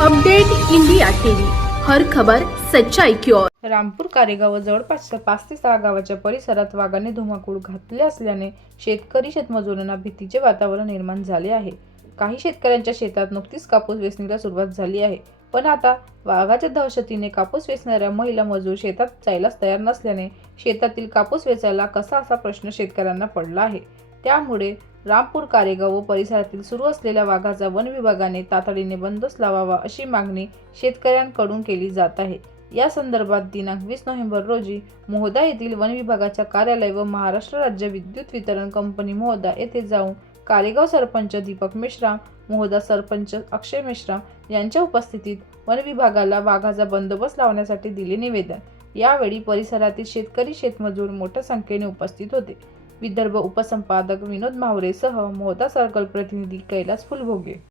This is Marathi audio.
अपडेट इंडिया टीव्ही, हर खबर सच्चाई की ओर। रामपूर कारेगाव व जवळपासच्या 5 ते 6 गावाच्या परिसरात वाघाने धुमाकूळ घातले असल्याने शेतकरी शेतमजुरांना भीतीचे वातावरण निर्माण झाले आहे। काही शेतकऱ्यांच्या शेतात नुकतीच कापूस वेचणीला सुरुवात झाली आहे, पण आता वाघाच्या दहशतीने कापूस वेचणाऱ्या महिला मजूर शेतात जायलाच तयार नसल्याने शेतातील कापूस वेचायला कसा असा प्रश्न शेतकऱ्यांना पडला आहे। त्यामुळे रामपूर कारेगाव व परिसरातील सुरू असलेल्या वाघाचा वन विभागाने तातडीने बंदोबस्त लावावा अशी मागणी शेतकऱ्यांकडून केली जात आहे। या संदर्भात दिनांक 20 नोव्हेंबर रोजी मोहदा येथील वन विभागाच्या कार्यालय व महाराष्ट्र राज्य विद्युत वितरण कंपनी मोहदा येथे जाऊन कारेगाव सरपंच दीपक मेश्राम, मोहदा सरपंच अक्षय मेश्राम यांच्या उपस्थितीत वन विभागाला वाघाचा बंदोबस्त लावण्यासाठी दिले निवेदन। यावेळी परिसरातील शेतकरी शेतमजूर मोठ्या संख्येने उपस्थित होते। विदर्भ उपसंपादक विनोद मावरे सह मोहदा सर्कल प्रतिनिधी कैलास फुलभोगे।